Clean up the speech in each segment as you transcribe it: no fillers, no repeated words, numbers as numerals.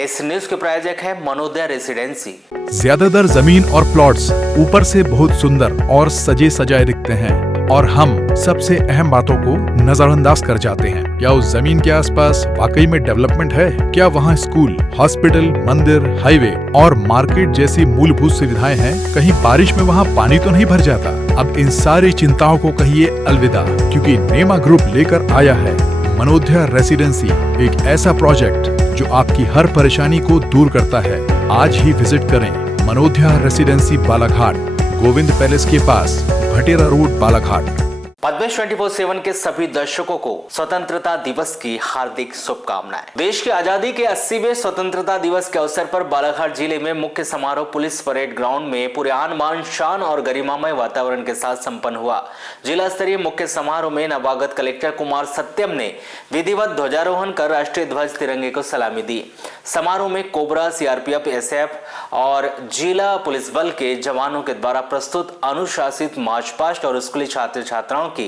इस न्यूज के प्रायोजक है मनोदय रेसिडेंसी। ज्यादातर जमीन और प्लॉट्स ऊपर से बहुत सुंदर और सजे सजाए दिखते हैं और हम सबसे अहम बातों को नजरअंदाज कर जाते हैं। क्या उस जमीन के आसपास वाकई में डेवलपमेंट है? क्या वहाँ स्कूल, हॉस्पिटल, मंदिर, हाईवे और मार्केट जैसी मूलभूत सुविधाएं हैं? कहीं बारिश में वहाँ पानी तो नहीं भर जाता? अब इन सारी चिंताओं को कहिए अलविदा, क्योंकि नेमा ग्रुप लेकर आया है मनोदय रेसिडेंसी, एक ऐसा प्रोजेक्ट जो आपकी हर परेशानी को दूर करता है। आज ही विजिट करें मनोदय रेसिडेंसी बालाघाट, गोविंद पैलेस के पास, भटेरा रोड, बालाघाट। पद्मेश 24/7 के सभी दर्शकों को स्वतंत्रता दिवस की हार्दिक शुभकामनाएं। देश की आजादी के 80वें स्वतंत्रता दिवस के अवसर पर बालाघाट जिले में मुख्य समारोह पुलिस परेड ग्राउंड में पूरे आन बान शान और गरिमामय वातावरण के साथ संपन्न हुआ। जिला स्तरीय मुख्य समारोह में नवागत कलेक्टर कुमार सत्यम ने विधिवत ध्वजारोहण कर राष्ट्रीय ध्वज तिरंगे को सलामी दी। समारोह में कोबरा, सीआरपीएफ, एसएफ और जिला पुलिस बल के जवानों के द्वारा प्रस्तुत अनुशासित मार्च पास्ट और स्कूली छात्र छात्राओं की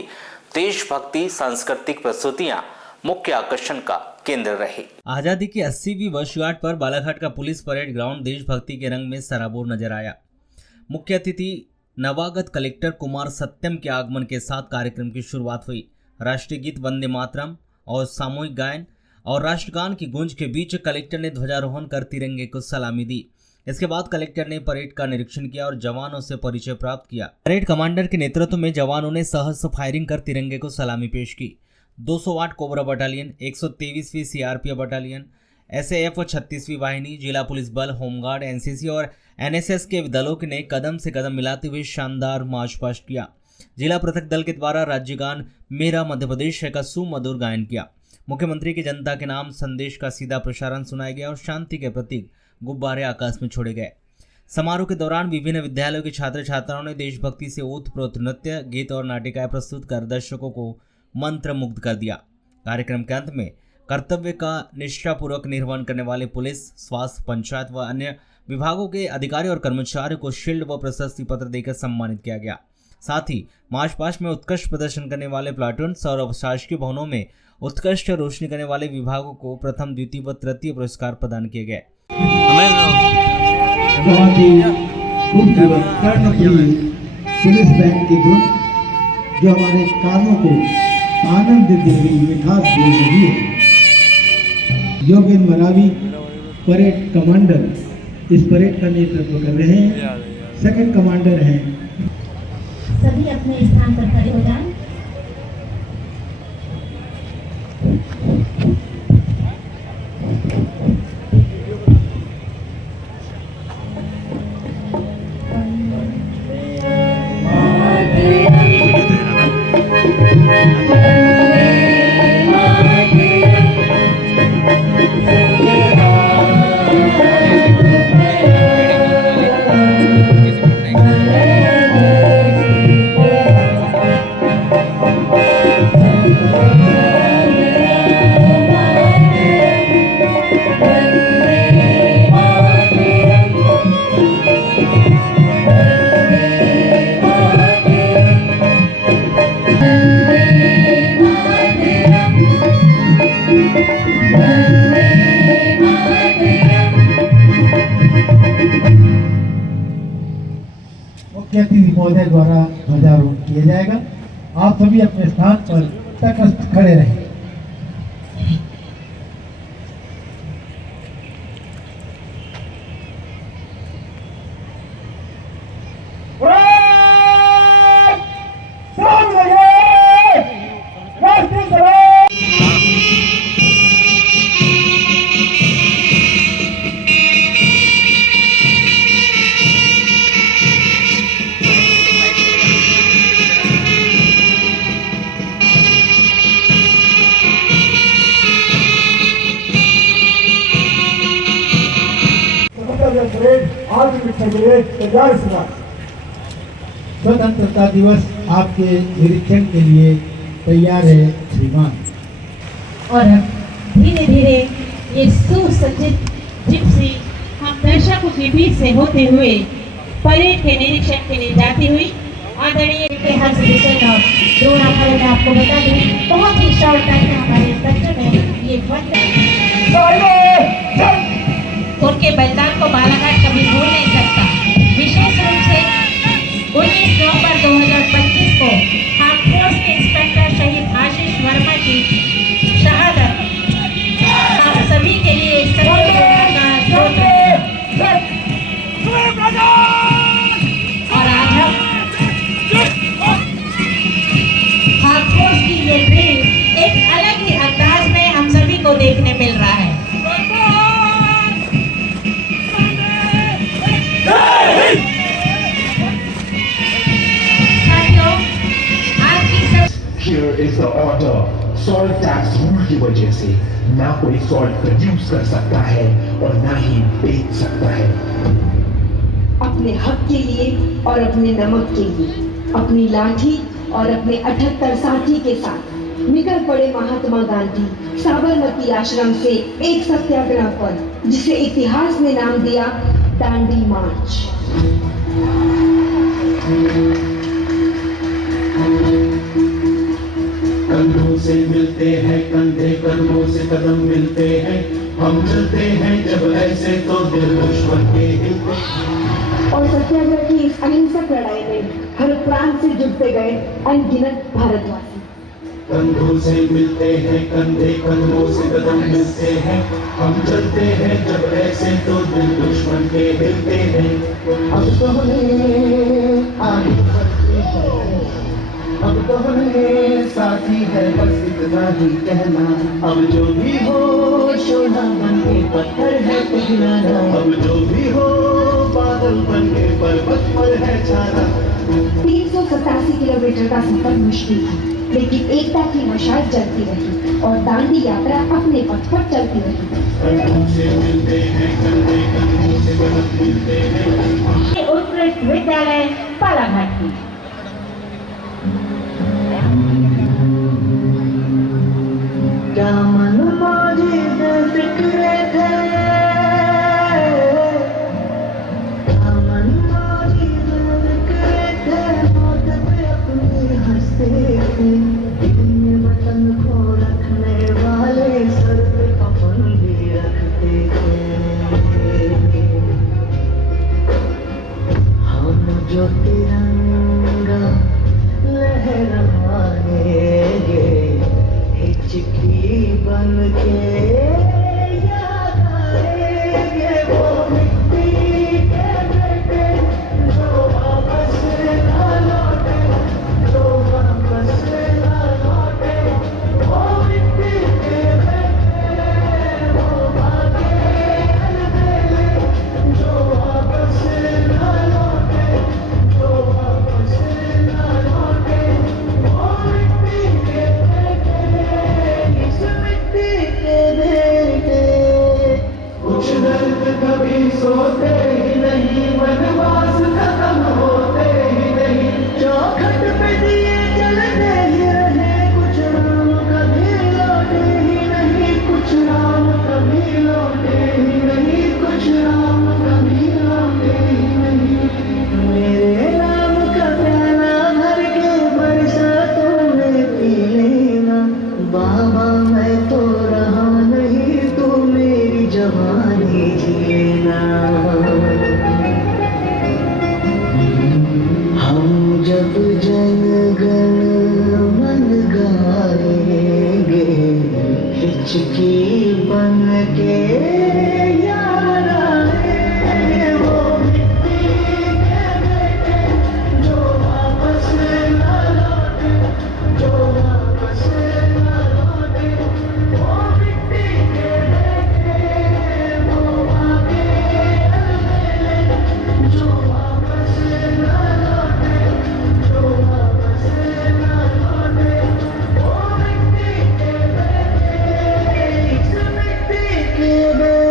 देशभक्ति सांस्कृतिक प्रस्तुतियां मुख्य आकर्षण का केंद्र रही। आजादी की 80वीं वर्षगांठ पर बालाघाट का पुलिस परेड ग्राउंड देशभक्ति के रंग में सराबोर नजर आया। मुख्य अतिथि नवागत कलेक्टर कुमार सत्यम के आगमन के साथ कार्यक्रम की शुरुआत हुई। राष्ट्रीय गीत वंदे मातरम और सामूहिक गायन और राष्ट्रगान की गूंज के बीच कलेक्टर ने ध्वजारोहण कर तिरंगे को सलामी दी। इसके बाद कलेक्टर ने परेड का निरीक्षण किया और जवानों से परिचय प्राप्त किया। परेड कमांडर के नेतृत्व में जवानों ने सहर्ष फायरिंग कर तिरंगे को सलामी पेश की। 208 कोबरा बटालियन, 123वीं सीआरपीएफ बटालियन, एसएएफ और 36वीं वाहिनी, जिला पुलिस बल, होमगार्ड, एनसीसी और एनएसएस के दलों ने कदम से कदम मिलाते हुए शानदार मार्च पास्ट किया। जिला पृथक दल के द्वारा राज्यगान मेरा मध्य प्रदेश है का सुमधुर गायन किया। मुख्यमंत्री के जनता के नाम संदेश का सीधा प्रसारण सुनाया गया और शांति के प्रतीक गुब्बारे आकाश में छोड़े गए। समारोह के दौरान विभिन्न विद्यालयों के छात्र छात्राओं ने देशभक्ति से ओतप्रोत नृत्य, गीत और नाटिकाएं प्रस्तुत कर दर्शकों को मंत्रमुग्ध कर दिया। कार्यक्रम के अंत में कर्तव्य का निष्ठापूर्वक निर्वहन करने वाले पुलिस, स्वास्थ्य, पंचायत व अन्य विभागों के अधिकारी और कर्मचारियों को शील्ड व प्रशस्ति पत्र देकर सम्मानित किया गया। साथ ही मार्च पास्ट में उत्कृष्ट प्रदर्शन करने वाले प्लाटून्स और शासकीय भवनों में उत्कृष्ट रोशनी करने वाले विभागों को प्रथम, द्वितीय व तृतीय पुरस्कार प्रदान किए गए। बहुत ही खूबसूरत कर्णप्रिय पुलिस बैंड की धुन जो हमारे कानों को आनंद दे रही, मिठास दे रही है। योगेंद्र मरावी परेड कमांडर इस परेड का नेतृत्व कर रहे हैं। सेकंड कमांडर हैं। सभी अपने स्थान पर खड़े हो जाएं। मुख्य अतिथि महोदय द्वारा ध्वजारोहण किया जाएगा। आप सभी अपने स्थान पर तटस्थ खड़े रहें। स्वतंत्रता दिवस आपके निरीक्षण के लिए तैयार है श्रीमान। और अब धीरे धीरे ये सुसज्जित जिप्सी हम दर्शकों के बीच से होते हुए परेड के निरीक्षण के लिए जाती हुई आदरणीय इतिहास विषय और द्रोण हमारे मैं आपको बता दूं बहुत ही शॉर्ट टाइम में हमारे इंस्ट्रक्टर में ये रूल की वजह से ना कोई सॉल्ट प्रोड्यूस कर सकता है और ना ही बेच सकता है। अपने हक के लिए और अपने नमक के लिए अपनी लाठी और अपने 78 साथी के साथ निकल पड़े महात्मा गांधी साबरमती आश्रम से एक सत्याग्रह पर, जिसे इतिहास ने नाम दिया दांडी मार्च। कंधों से मिलते हैं कंधे, कंधों से कदम मिलते हैं, हम चलते हैं जब ऐसे तो दिल दुश्मन के हिलते। और सत्याग्रह की इस अहिंसक लड़ाई में हर प्रांत से जुटते गए अनगिनत भारतवासी। कंधों से मिलते हैं कंधे, कंधों से कदम मिलते हैं, हम चलते हैं जब ऐसे तो दिल दुश्मन के हिलते हैं। अब तो हमें आगे बढ़ते हैं, अब तो हमें साथी है, बस इतना ही कहना। अब जो भी हो सोना बन के पत्थर है पिघलाना, अब जो भी हो बादल बन के पर्वत पर है छाना। 387 किलोमीटर का सफर मुश्किल था, लेकिन एकता की मशाल जलती रही और दांडी यात्रा अपने पथ पर चलती रही। कंधों से मिलते हैं कंधे, कंधों से कदम मिलते हैं। उत्कृष्ट विद्यालय बालाघाट की क्या मन माझी फिक्रे थे, क्या मन माझी फिक्रे थे, मौत पे अपनी हंसते थे। अपने वतन को रखने वाले सर पे कफन भी रखते थे। हम जो तिरंगा लहराएंगे हिचकी बन के याद आएंगे वो मिट्टी के बेटे जो वापस ना लौटे, जो वापस ना लौटे। वो मिट्टी के बेटे वो भागे अलबेले, जो वापस ना लौटे, जो वापस ना लौटे। वो मिट्टी के कुछ दर्द कभी सोते ही नहीं, वनवास खत्म होते ही नहीं। चौखट पे दिए जलते ही रहे, कुछ राम कभी लौटे ही नहीं, कुछ राम कभी लौटे ही नहीं, कुछ राम कभी लौटे ही नहीं। मेरे नाम का प्याला भर के बरसातों में पी लेना बाबा, मैं तो रहा नहीं, तू मेरी जवानी जीना। हम जब जनगण मन गाएंगे हिचकी बन के याद आएंगे वो मिट्टी के बेटे जो वापस ना लौटे, जो वापस ना लौटे। वो मिट्टी के बेटे वो भागे अलबेले, जो वापस ना लौटे, जो वापस ना लौटे। वो मिट्टी के बेटे, इस मिट्टी के बेटे।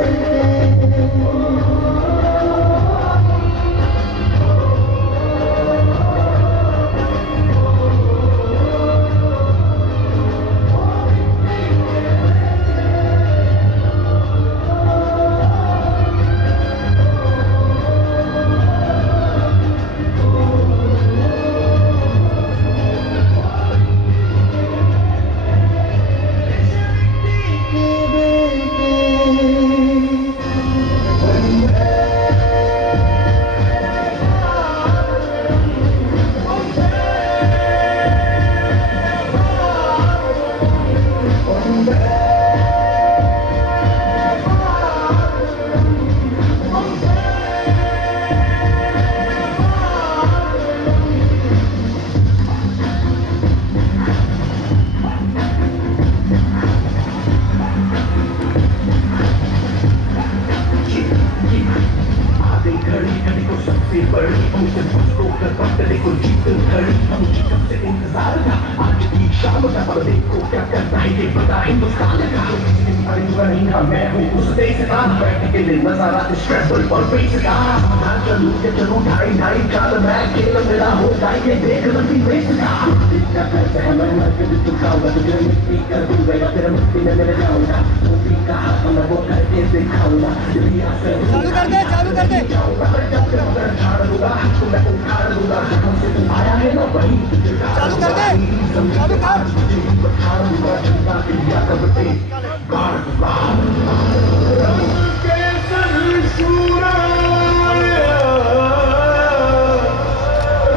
शाम का पर देखो क्या करता है ये पता है तो मुस्कान लगा अरे तू नहीं था मैं हूँ उस देश का बैठ के दिन नजारा स्ट्रेसफुल और बेस का ना चलूं के चलूं ढाई ढाई चाल मैं खेल मेरा हो जाए ये देख लंबी रेस का इतना करते हैं मैं मर के भी चुकाऊंगा तुझे मिट्टी कर दूंगा तेरा मिट्टी में मेरे जाऊंगा मोती का हाथ मैं वो करके दिखाऊंगा चालू कर दे जब तक मगर झाड़ दूंगा तो मैं उखाड़ दूंगा हमसे तू आया है ना वही चालू कर दे चालू कर उखाड़ दूंगा जनता की दिया कब से बार बार रंग के सर शूरा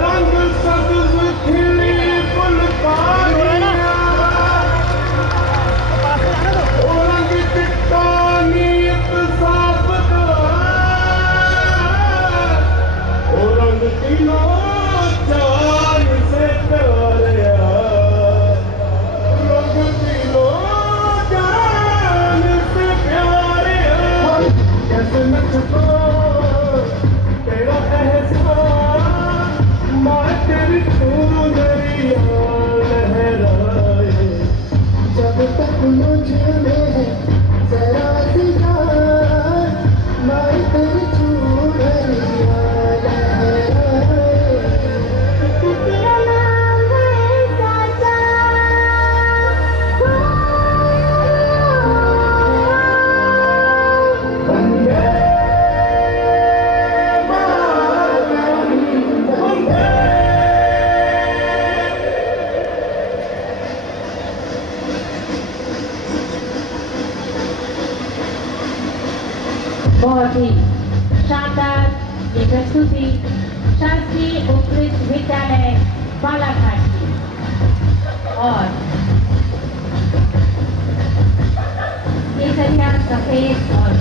रंग सब्ज खिली फुल पानिया ओ रंग चिट्टा नीत साफ ओ रंग तीनों चांद से प्यारे रंग तीनों चांद से प्यारे कैसे न छुपो तेरा एहसास मैं तेरी चुनरिया लहराए जब तक मुझे में जरा सी जान मैं तेरी चुनरिया लहराए तेरा नाम है साचा वंदे बहुत ही शानदार ये प्रस्तुति शासकीय उत्कृष्ट विद्यालय बालाघाट की और ये सरिया सफेद और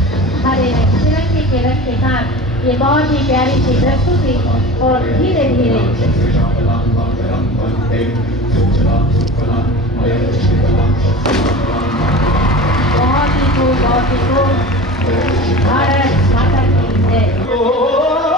हरे रंग तिरंगे के रंग के साथ ये बहुत ही प्यारी सी प्रस्तुति और धीरे धीरे बहुत ही खूब भारत माता की जय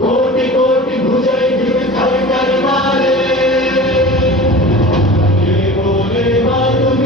कोटि कोटि भुजय गिरधर कर मारे ये बोले मातु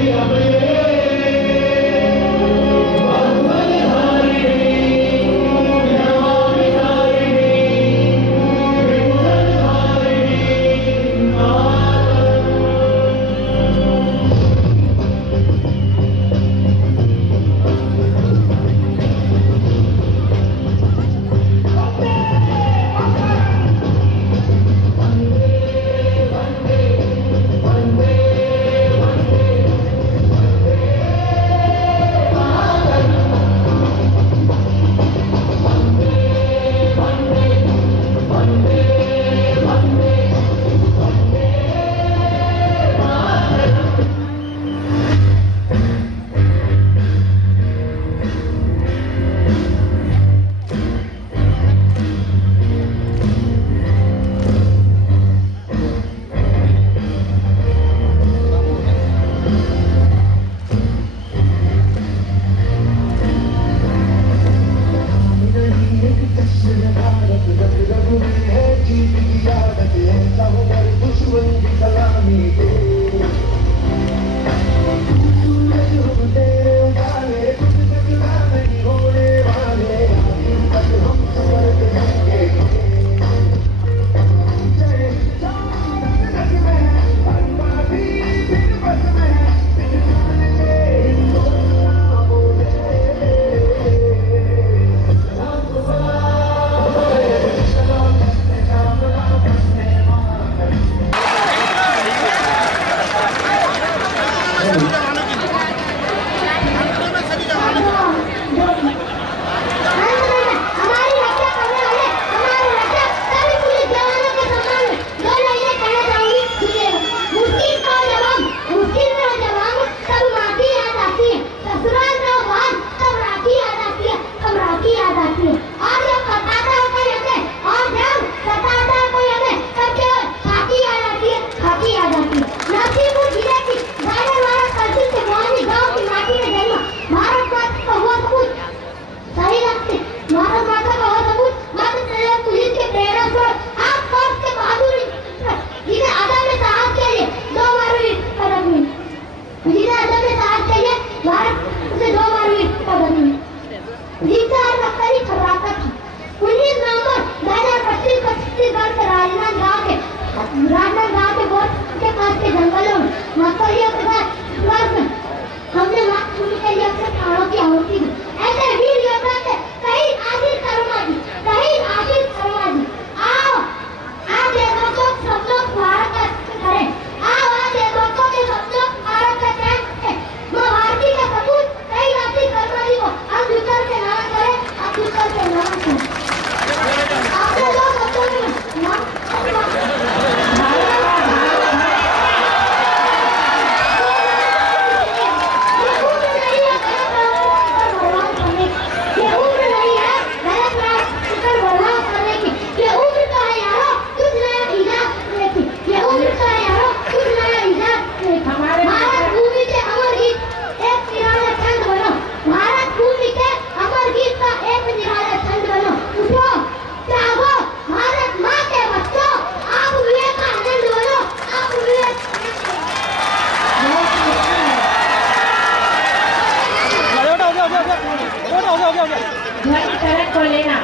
धर्मकरण को लेना,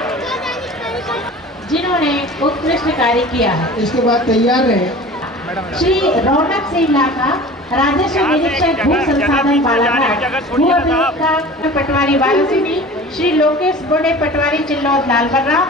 जिन्होंने उत्कृष्ट कार्य किया है। इसके बाद तैयार रहे। श्री रौनक सिंह लाखा, राजस्व निरीक्षक भू संसाधन बालाघाट, भू अभिलेख पटवारी वाराणसी, श्री लोकेश बोडे पटवारी चिल्लौद लालबर्रा,